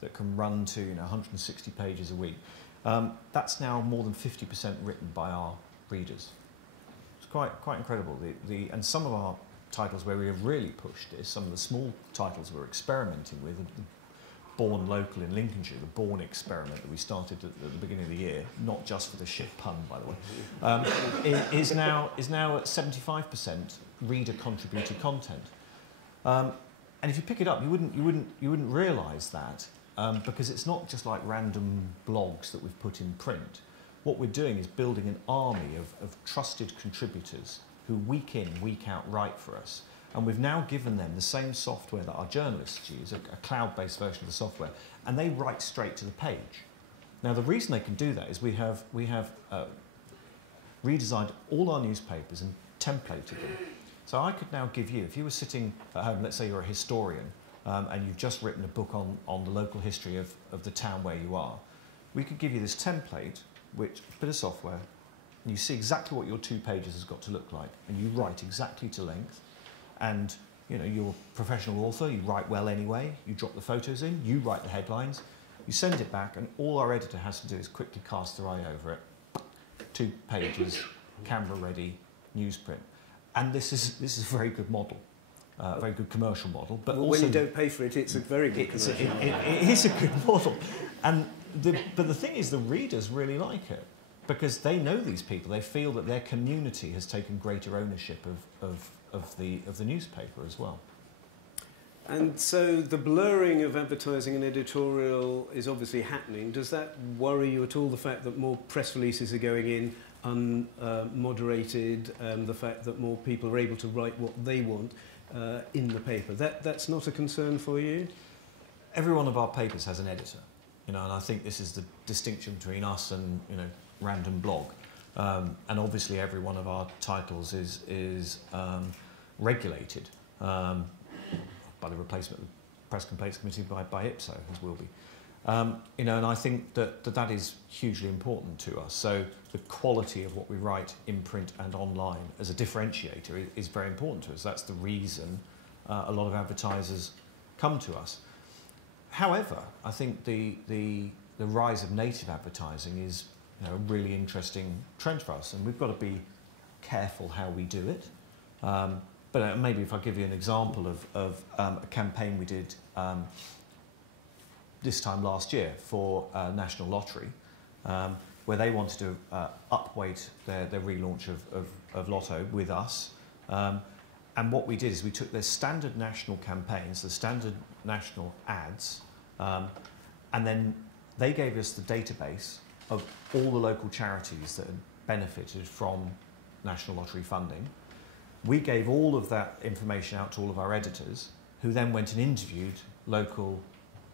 that can run to 160 pages a week. That's now more than 50% written by our readers. It's quite incredible. And some of our titles where we have really pushed this, some of the small titles we're experimenting with, Born Local in Lincolnshire, the Born experiment that we started at the beginning of the year, not just for the shit pun, by the way, is now at 75% reader contributed content. And if you pick it up, you wouldn't realise that because it's not just like random blogs that we've put in print. What we're doing is building an army of trusted contributors who week in, week out write for us. And we've now given them the same software that our journalists use, a cloud-based version of the software, and they write straight to the page. Now, the reason they can do that is we have redesigned all our newspapers and templated them. So I could now give you, if you were sitting at home, let's say you're a historian, and you've just written a book on the local history of the town where you are, we could give you this template, which bit of software, and you see exactly what your 2 pages has got to look like, and you write exactly to length. And you're a professional author, you write well anyway, you drop the photos in, you write the headlines, you send it back, and all our editor has to do is quickly cast their eye over it. 2 pages, camera ready, newsprint. And this is a very good model, a very good commercial model. But well, also, when you don't pay for it, it's a very good commercial model. It is a good model. But the thing is, the readers really like it because they know these people. They feel that their community has taken greater ownership of the newspaper as well. And so the blurring of advertising and editorial is obviously happening. Does that worry you at all, the fact that more press releases are going in unmoderated, the fact that more people are able to write what they want in the paper? That's not a concern for you? Every one of our papers has an editor, and I think this is the distinction between us and random blog. And obviously every one of our titles is regulated by the replacement of the Press Complaints Committee by IPSO, as will be. And I think that is hugely important to us. So the quality of what we write in print and online as a differentiator is very important to us. That's the reason a lot of advertisers come to us. However, I think the rise of native advertising is a really interesting trend for us, and we've got to be careful how we do it. But maybe if I give you an example of a campaign we did this time last year for National Lottery, where they wanted to upweight their relaunch of Lotto with us. And what we did is we took their standard national campaigns, the standard national ads, and then they gave us the database of all the local charities that had benefited from National Lottery funding. We gave all of that information out to all of our editors, who then went and interviewed local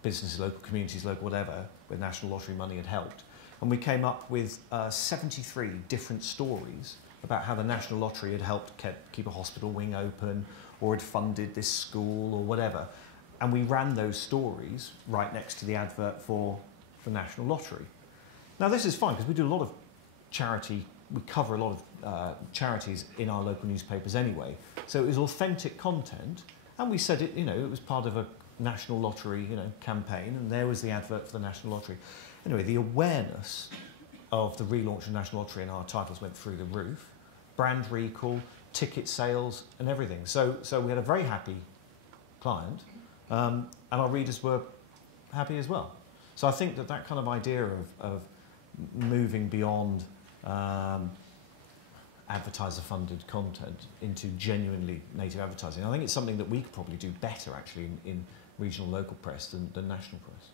businesses, local communities, local whatever, where National Lottery money had helped. And we came up with 73 different stories about how the National Lottery had helped keep a hospital wing open, or had funded this school, or whatever. And we ran those stories right next to the advert for the National Lottery. Now this is fine because we do a lot of charity, we cover a lot of charities in our local newspapers anyway. So it was authentic content, and we said it was part of a National Lottery campaign, and there was the advert for the National Lottery. Anyway, the awareness of the relaunch of National Lottery in our titles went through the roof. Brand recall, ticket sales and everything. So we had a very happy client, and our readers were happy as well. So I think that kind of idea of moving beyond advertiser-funded content into genuinely native advertising, I think it's something that we could probably do better actually in regional local press than national press.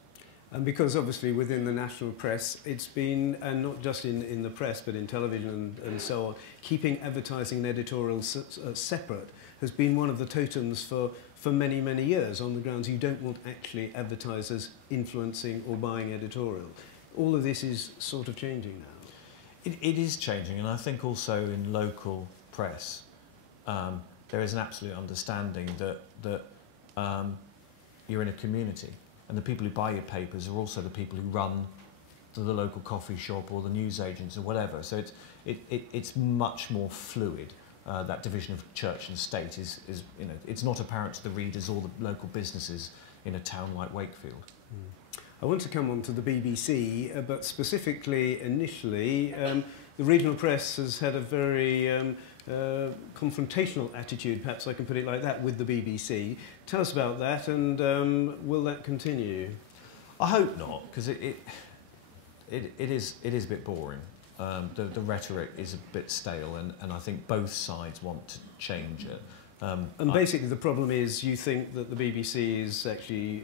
And because obviously within the national press, it's been, and not just in the press, but in television and so on, keeping advertising and editorial separate has been one of the totems for many, many years, on the grounds you don't want actually advertisers influencing or buying editorial. All of this is sort of changing now. It is changing, and I think also in local press there is an absolute understanding that you're in a community, and the people who buy your papers are also the people who run the local coffee shop or the news agents or whatever. So it's much more fluid. That division of church and state is it's not apparent to the readers or the local businesses in a town like Wakefield. Mm. I want to come on to the BBC, but specifically, initially, the regional press has had a very confrontational attitude, perhaps I can put it like that, with the BBC. Tell us about that, and will that continue? I hope not, because it is a bit boring. The rhetoric is a bit stale, and I think both sides want to change it. And basically the problem is you think that the BBC is actually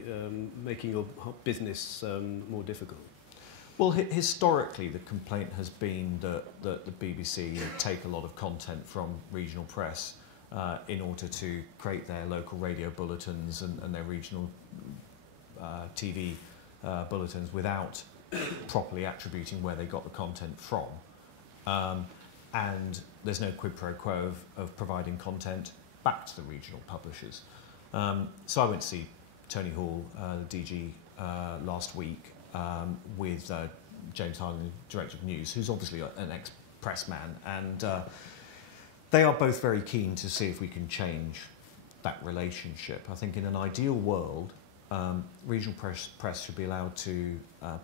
making your business more difficult. Well, historically the complaint has been that the BBC take a lot of content from regional press in order to create their local radio bulletins and their regional TV bulletins without properly attributing where they got the content from. And there's no quid pro quo of providing content back to the regional publishers. So I went to see Tony Hall, the DG, last week with James Harlan, Director of News, who's obviously an ex-press man, and they are both very keen to see if we can change that relationship. I think in an ideal world, regional press should be allowed to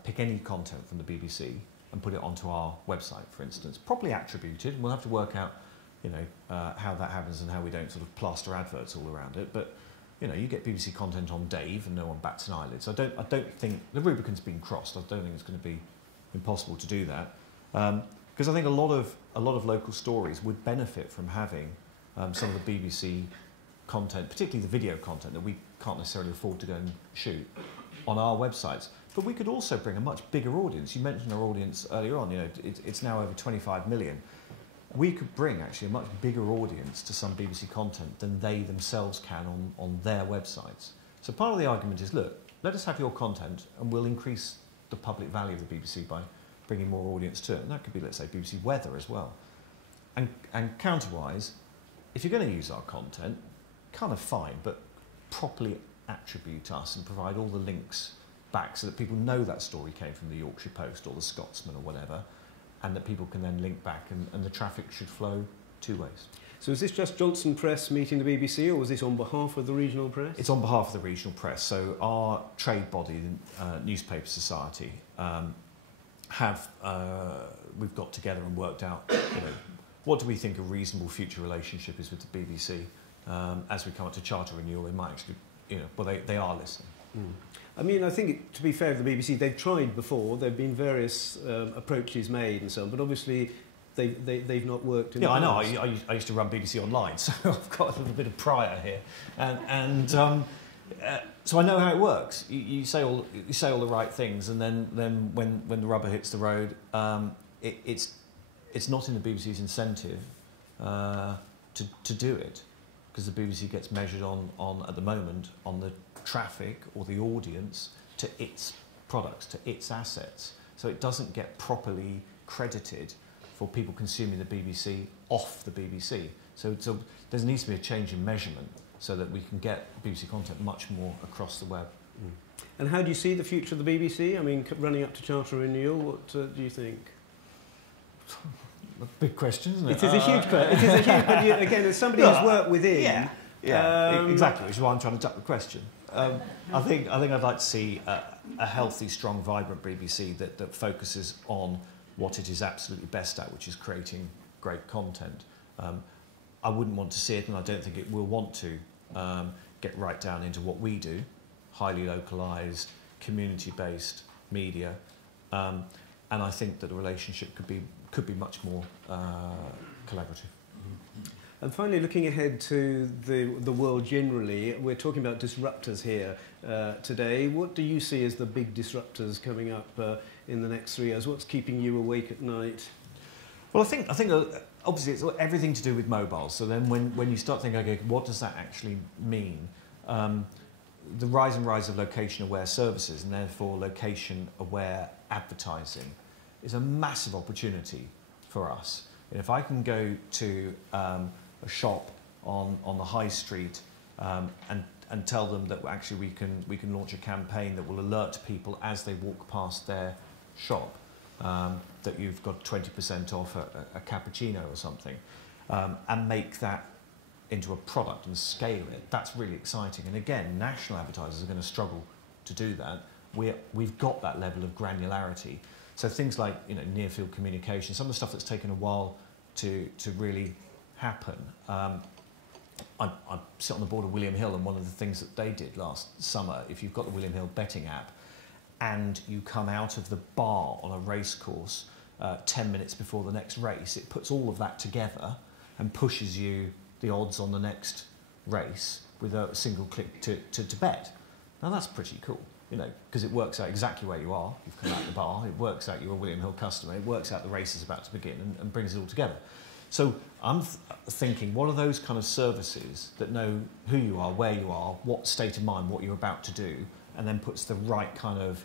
pick any content from the BBC and put it onto our website, for instance, properly attributed. We'll have to work out, you know, how that happens and how we don't sort of plaster adverts all around it. But you know, you get BBC content on Dave and no one bats an eyelid. So I don't think the Rubicon's been crossed. I don't think it's going to be impossible to do that, because I think a lot of local stories would benefit from having some of the BBC content, particularly the video content that we can't necessarily afford to go and shoot, on our websites. But we could also bring a much bigger audience. You mentioned our audience earlier on. You know, it's now over 25 million. We could bring actually a much bigger audience to some BBC content than they themselves can on their websites. So part of the argument is, look, let us have your content and we'll increase the public value of the BBC by bringing more audience to it. And that could be, let's say, BBC Weather as well. And counterwise, if you're going to use our content, kind of fine, but properly attribute us and provide all the links back so that people know that story came from the Yorkshire Post or the Scotsman or whatever, and that people can then link back, and the traffic should flow two ways. So is this just Johnston Press meeting the BBC, or was this on behalf of the regional press? It's on behalf of the regional press. So our trade body, the Newspaper Society, we've got together and worked out, you know, what do we think a reasonable future relationship is with the BBC. As we come up to charter renewal, they might actually, you know, well, they are listening. Mm. I mean, I think, to be fair to the BBC, they've tried before. There have been various approaches made and so on, but obviously they've not worked in the past. I know. I used to run BBC Online, so I've got a little bit of prior here. So I know how it works. You say all the right things, and then when the rubber hits the road, it's not in the BBC's incentive to do it, because the BBC gets measured on at the moment on the traffic or the audience to its products, to its assets. So it doesn't get properly credited for people consuming the BBC off the BBC. So there needs to be a change in measurement so that we can get BBC content much more across the web. Mm. And how do you see the future of the BBC? I mean, running up to charter renewal, what do you think? A big question, isn't it? It is a huge question. It is a huge, but again, as somebody who's worked within... Yeah, exactly, which is why I'm trying to duck the question. I think I'd like to see a healthy, strong, vibrant BBC that focuses on what it is absolutely best at, which is creating great content. I wouldn't want to see it, and I don't think it will want to get right down into what we do, highly localised, community-based media, and I think that the relationship could be much more collaborative. And finally, looking ahead to the world generally, we're talking about disruptors here today. What do you see as the big disruptors coming up in the next 3 years? What's keeping you awake at night? Well, I think obviously it's everything to do with mobile. So then when you start thinking, okay, what does that actually mean? The rise of location-aware services, and therefore location-aware advertising, is a massive opportunity for us. And if I can go to a shop on the high street and tell them that actually we can launch a campaign that will alert people as they walk past their shop that you've got 20% off a cappuccino or something, and make that into a product and scale it, that's really exciting. And again, national advertisers are going to struggle to do that we've got that level of granularity. So things like, you know, near field communication, some of the stuff that's taken a while to really happen. I sit on the board of William Hill, and one of the things that they did last summer, if you've got the William Hill betting app and you come out of the bar on a race course 10 minutes before the next race, it puts all of that together and pushes you the odds on the next race with a single click to bet. Now that's pretty cool, you know, because it works out exactly where you are. You've come out of the bar, it works out you're a William Hill customer, it works out the race is about to begin, and brings it all together. So I'm thinking, what are those kind of services that know who you are, where you are, what state of mind, what you're about to do, and then puts the right kind of,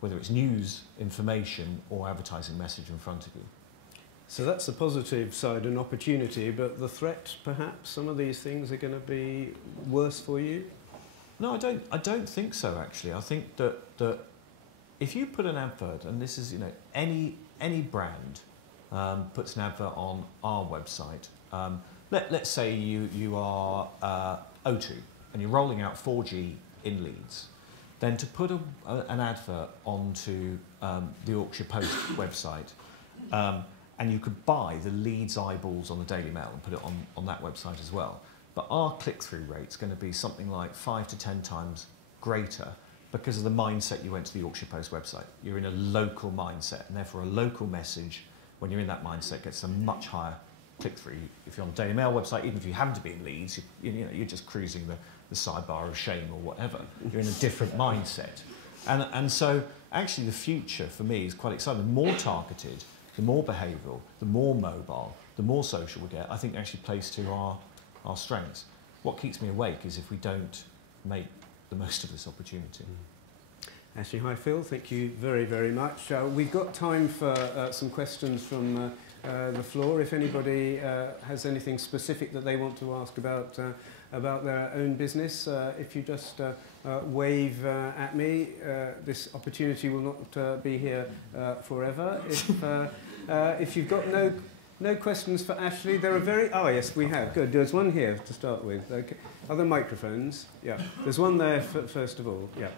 whether it's news, information, or advertising message in front of you. So that's the positive side, an opportunity, but the threat, perhaps, some of these things are going to be worse for you? No, I don't think so, actually. I think that if you put an advert, and this is, you know, any brand puts an advert on our website. Let's say you are O2 and you're rolling out 4G in Leeds. Then to put an advert onto the Yorkshire Post website, and you could buy the Leeds eyeballs on the Daily Mail and put it on that website as well. But our click-through rate's going to be something like 5 to 10 times greater because of the mindset you went to the Yorkshire Post website. You're in a local mindset, and therefore a local message, when you're in that mindset, gets a much higher click-through. If you're on the Daily Mail website, even if you happen to be in Leeds, you're just cruising the sidebar of shame or whatever. You're in a different mindset. And so actually the future for me is quite exciting. The more targeted, the more behavioural, the more mobile, the more social we get, I think actually plays to our strengths. What keeps me awake is if we don't make the most of this opportunity. Ashley Highfield, thank you very, very much. We've got time for some questions from the floor. If anybody has anything specific that they want to ask about their own business, if you just wave at me, this opportunity will not be here forever. If you've got no questions for Ashley, there are oh yes, we have, good, there's one here to start with. Okay. Other microphones, yeah, there's one there first of all, yeah.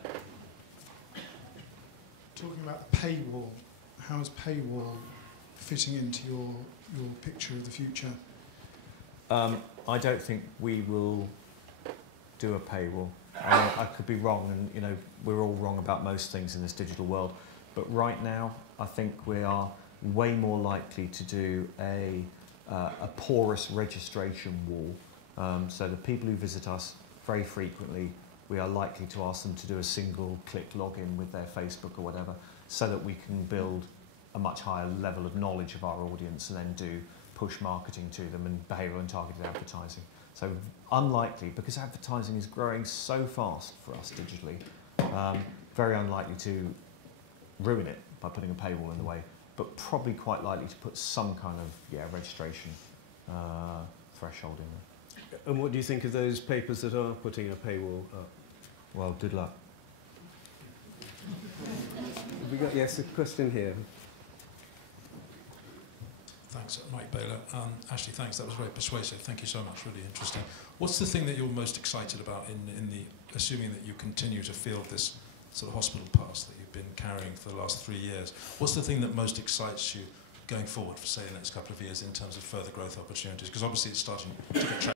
Talking about the paywall, how is paywall fitting into your picture of the future? I don't think we will do a paywall. I could be wrong, and you know we're all wrong about most things in this digital world. But right now, I think we are way more likely to do a porous registration wall. So the people who visit us very frequently, we are likely to ask them to do a single click login with their Facebook or whatever, so that we can build a much higher level of knowledge of our audience and then do push marketing to them and behavioural and targeted advertising. So unlikely, because advertising is growing so fast for us digitally, very unlikely to ruin it by putting a paywall in the way, but probably quite likely to put some kind of registration threshold in there. And what do you think of those papers that are putting a paywall up? Well, good luck. We got, yes, a question here. Thanks, Mike Baylor. Ashley, thanks. That was very persuasive. Thank you so much. Really interesting. What's the thing that you're most excited about in the, assuming that you continue to field this sort of hospital pass that you've been carrying for the last 3 years? What's the thing that most excites you going forward for, say, the next couple of years in terms of further growth opportunities? Because obviously it's starting to get traction.